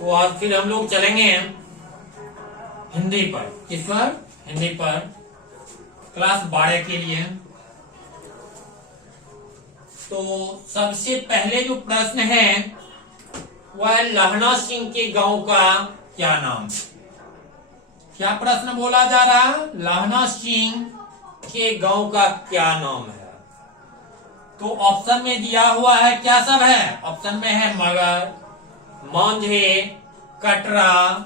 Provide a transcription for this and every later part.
तो आज फिर हम लोग चलेंगे हिंदी पर। किस पर? हिंदी पर, क्लास 12 के लिए। तो सबसे पहले जो प्रश्न है वह लहना सिंह के गांव का क्या नाम? क्या प्रश्न बोला जा रहा है? लहना सिंह के गांव का क्या नाम है? तो ऑप्शन में दिया हुआ है, क्या सब है ऑप्शन में? है मगर, मांझे, कटरा,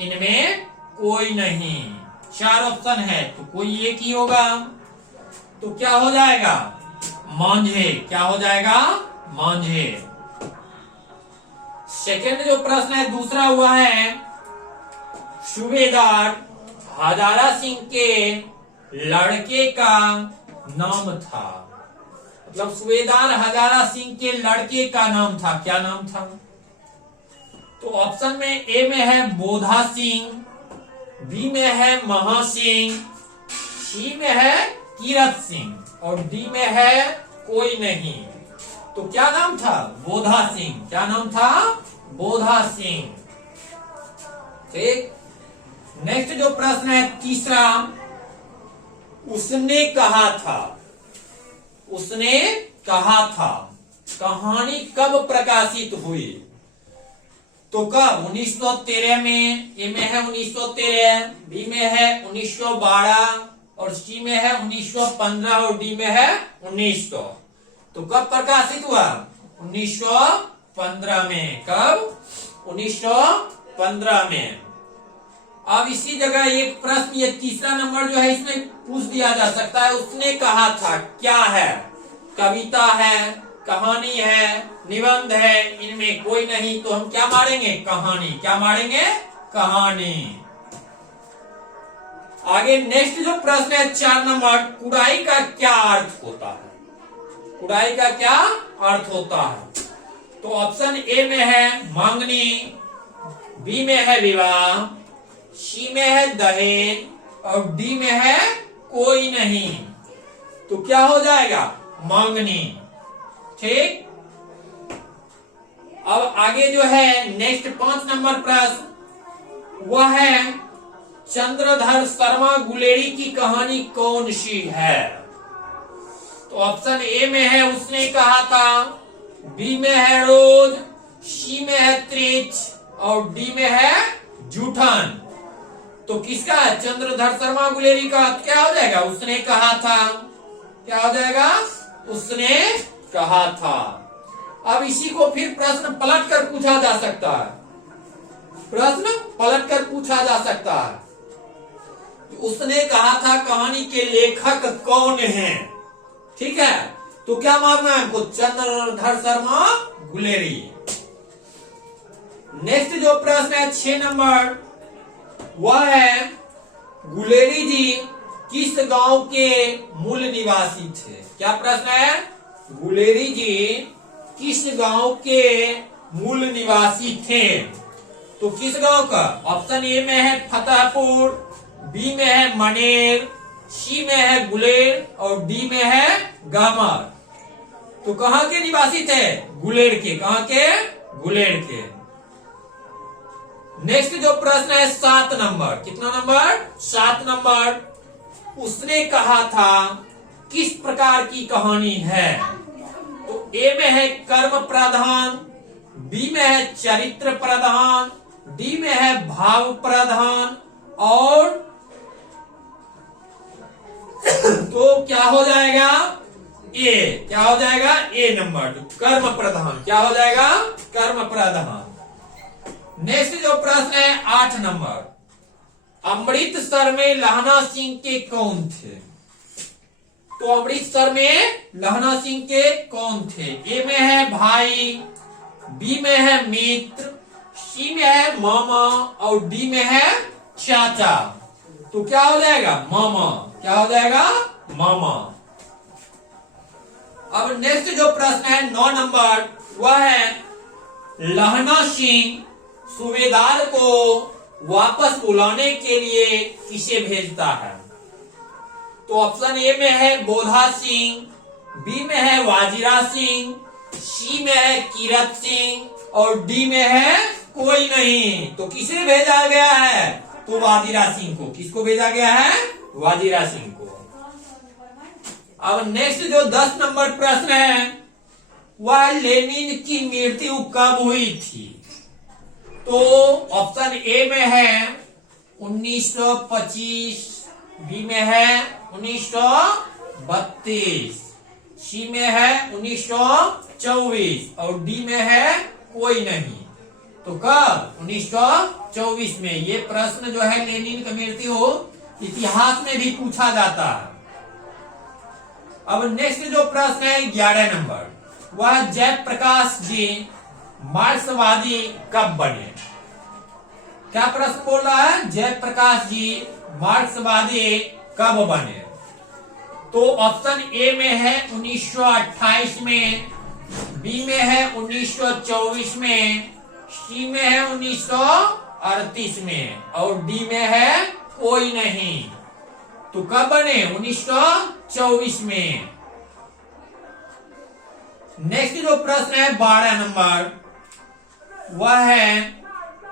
इनमें कोई नहीं। 4 ऑप्शन है तो कोई एक ही होगा। तो क्या हो जाएगा? मांझे। क्या हो जाएगा? मांझे। सेकंड जो प्रश्न है दूसरा हुआ है, सूबेदार हजारा सिंह के लड़के का नाम था। मतलब सूबेदार हजारा सिंह के लड़के का नाम था, क्या नाम था? तो ऑप्शन में ए में है बोधा सिंह, बी में है महा सिंह, सी में है कीरत सिंह और डी में है कोई नहीं। तो क्या नाम था? बोधा सिंह। क्या नाम था? बोधा सिंह। ठीक। नेक्स्ट जो प्रश्न है तीसरा, उसने कहा था। उसने कहा था कहानी कब प्रकाशित हुई? तो कब? 1913 में। ए में है 1913, बी में है 1912 और सी में है 1915 और डी में है 1900। तो कब प्रकाशित हुआ? 1915 में। कब? 1915 में। अब इसी जगह एक प्रश्न, ये तीसरा नंबर जो है इसमें पूछ दिया जा सकता है, उसने कहा था क्या है? कविता है, कहानी है, निबंध है, इनमें कोई नहीं। तो हम क्या मारेंगे? कहानी। क्या मारेंगे? कहानी। आगे नेक्स्ट जो प्रश्न है 4 नंबर, कुड़ाई का क्या अर्थ होता है? कुड़ाई का क्या अर्थ होता है? तो ऑप्शन ए में है मांगनी, बी में है विवाह, सी में है दहेज और डी में है कोई नहीं। तो क्या हो जाएगा? मांगनी। ठीक। अब आगे जो है नेक्स्ट 5 नंबर प्रश्न, वह है चंद्रधर शर्मा गुलेरी की कहानी कौन सी है? तो ऑप्शन ए में है उसने कहा था, बी में है रोज, सी में है त्रिच और डी में है जूठन। तो किसका है? चंद्रधर शर्मा गुलेरी का। क्या हो जाएगा? उसने कहा था। क्या हो जाएगा? उसने कहा था। अब इसी को फिर प्रश्न पलट कर पूछा जा सकता है। प्रश्न पलट कर पूछा जा सकता है, उसने कहा था कहानी के लेखक कौन है? ठीक है। तो क्या मारना है हमको? चंद्रधर शर्मा गुलेरी। नेक्स्ट जो प्रश्न है 6 नंबर, वह है गुलेरी जी किस गांव के मूल निवासी थे? क्या प्रश्न है? गुलेरी जी किस गांव के मूल निवासी थे? तो किस गांव का? ऑप्शन ए में है फतेहपुर, बी में है मनेर, सी में है गुलेर और डी में है गामर। तो कहां के निवासी थे? गुलेर के। कहां के? गुलेर के। नेक्स्ट जो प्रश्न है 7 नंबर, कितना नंबर? 7 नंबर, उसने कहा था किस प्रकार की कहानी है? तो ए में है कर्म प्रधान, बी में है चरित्र प्रधान, डी में है भाव प्रधान और तो क्या हो जाएगा? ए। क्या हो जाएगा? ए नंबर, कर्म प्रधान। क्या हो जाएगा? कर्म प्रधान। नेक्स्ट जो प्रश्न है 8 नंबर, अमृतसर में लहना सिंह के कौन थे? तो अमृतसर में लहना सिंह के कौन थे? ए में है भाई, बी में है मित्र, सी में है मामा और डी में है चाचा। तो क्या हो जाएगा? मामा। क्या हो जाएगा? मामा। अब नेक्स्ट जो प्रश्न है 9 नंबर, वह है लहना सिंह सूबेदार को वापस बुलाने के लिए किसे भेजता है? तो ऑप्शन ए में है बोधा सिंह, बी में है वाजिरा सिंह, सी में है कीरत सिंह और डी में है कोई नहीं। तो किसे भेजा गया है? तो वाजिरा सिंह को। किसको भेजा गया है? वाजिरा सिंह को। अब नेक्स्ट जो 10 नंबर प्रश्न है, वह लेनिन की मृत्यु कब हुई थी? तो ऑप्शन ए में है 1925, बी में है 1932, सी में है 1924 और डी में है कोई नहीं। तो कब? 1924 में। ये प्रश्न जो है लेनिन की मृत्यु इतिहास में भी पूछा जाता है। अब नेक्स्ट जो प्रश्न है 11 नंबर, वह जयप्रकाश जी मार्क्सवादी कब बने? क्या प्रश्न बोल रहा है? जयप्रकाश जी मार्क्सवादी कब बने? तो ऑप्शन ए में है 1928 में, बी में है 1924 में, सी में है 1938 में और डी में है कोई नहीं। तो कब बने? 1924 में। नेक्स्ट जो प्रश्न है 12 नंबर, वह है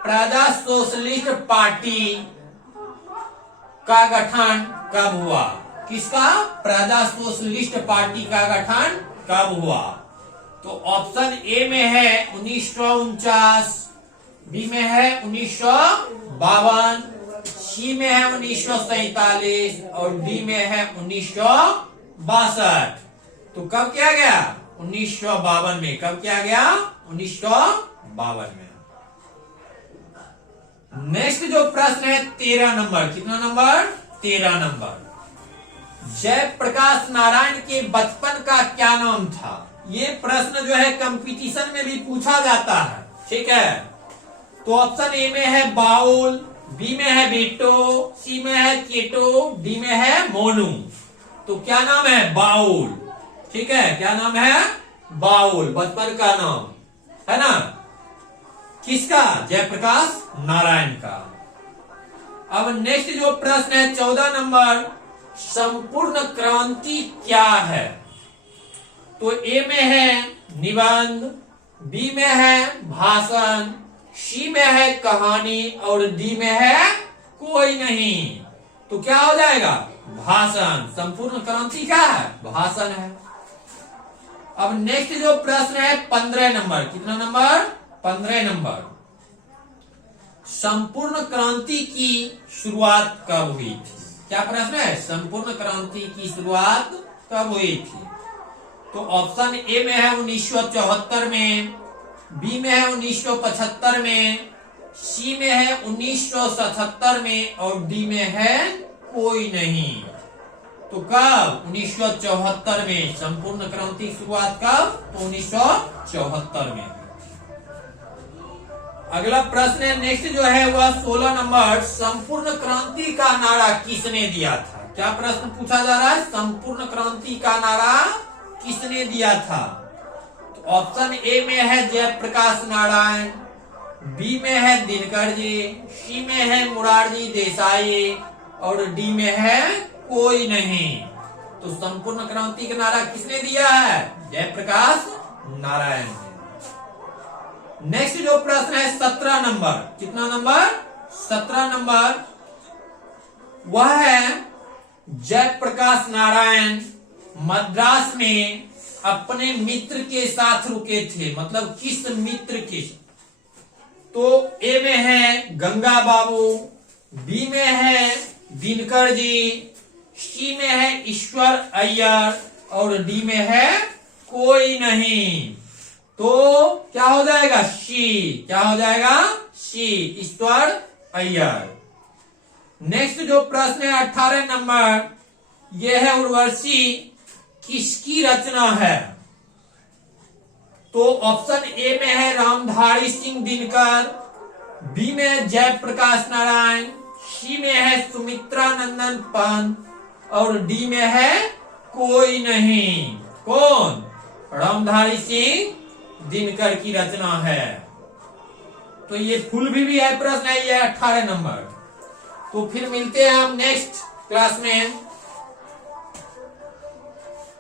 प्रजा सोशलिस्ट पार्टी का गठन कब हुआ? किसका? प्रजा सोशलिस्ट पार्टी का गठन कब हुआ? तो ऑप्शन ए में है 1949, बी में है 1952, सी में है 1947 और डी में है 1962। तो कब किया गया? 1952 में। कब किया गया? 1952 में। नेक्स्ट जो प्रश्न है 13 नंबर, कितना नंबर? 13 नंबर, जयप्रकाश नारायण के बचपन का क्या नाम था? ये प्रश्न जो है कंपटीशन में भी पूछा जाता है, ठीक है। तो ऑप्शन ए में है बाउल, बी में है बेटो, सी में है केटो, डी में है मोनू। तो क्या नाम है? बाउल, ठीक है। क्या नाम है? बाउल, बचपन का नाम है ना। किसका? जयप्रकाश नारायण का। अब नेक्स्ट जो प्रश्न है 14 नंबर, संपूर्ण क्रांति क्या है? तो ए में है निबंध, बी में है भाषण, सी में है कहानी और डी में है कोई नहीं। तो क्या हो जाएगा? भाषण। संपूर्ण क्रांति क्या है? भाषण है। अब नेक्स्ट जो प्रश्न है 15 नंबर, कितना नंबर? 15 नंबर, संपूर्ण क्रांति की शुरुआत कब हुई थी? क्या प्रश्न है? संपूर्ण क्रांति की शुरुआत कब हुई थी? तो ऑप्शन ए में है 1974 में, बी में है 1975 में, सी में है 1977 में और डी में है कोई नहीं। तो कब? 1974 में। संपूर्ण क्रांति की शुरुआत कब? तो 1974 में। अगला प्रश्न है नेक्स्ट जो है वह 16 नंबर, संपूर्ण क्रांति का नारा किसने दिया था? क्या प्रश्न पूछा जा रहा है? संपूर्ण क्रांति का नारा किसने दिया था? तो ऑप्शन ए में है जयप्रकाश नारायण, बी में है दिनकर जी, सी में है मुरारजी देसाई और डी में है कोई नहीं। तो संपूर्ण क्रांति का नारा किसने दिया है? जयप्रकाश नारायण। नेक्स्ट जो प्रश्न है 17 नंबर, कितना नंबर? 17 नंबर, वह है जयप्रकाश नारायण मद्रास में अपने मित्र के साथ रुके थे, मतलब किस मित्र के? तो ए में है गंगा बाबू, बी में है दिनकर जी, सी में है ईश्वर अय्यर और डी में है कोई नहीं। तो क्या हो जाएगा? सी। क्या हो जाएगा? सी, ईश्वर अय्यर। नेक्स्ट जो प्रश्न है 18 नंबर, यह है उर्वशी किसकी रचना है? तो ऑप्शन ए में है रामधारी सिंह दिनकर, बी में है जयप्रकाश नारायण, सी में है सुमित्रा नंदन पंत और डी में है कोई नहीं। कौन? रामधारी सिंह दिनकर की रचना है। तो ये फुल भी है प्रश्न है, ये 18 नंबर। तो फिर मिलते हैं हम नेक्स्ट क्लास में।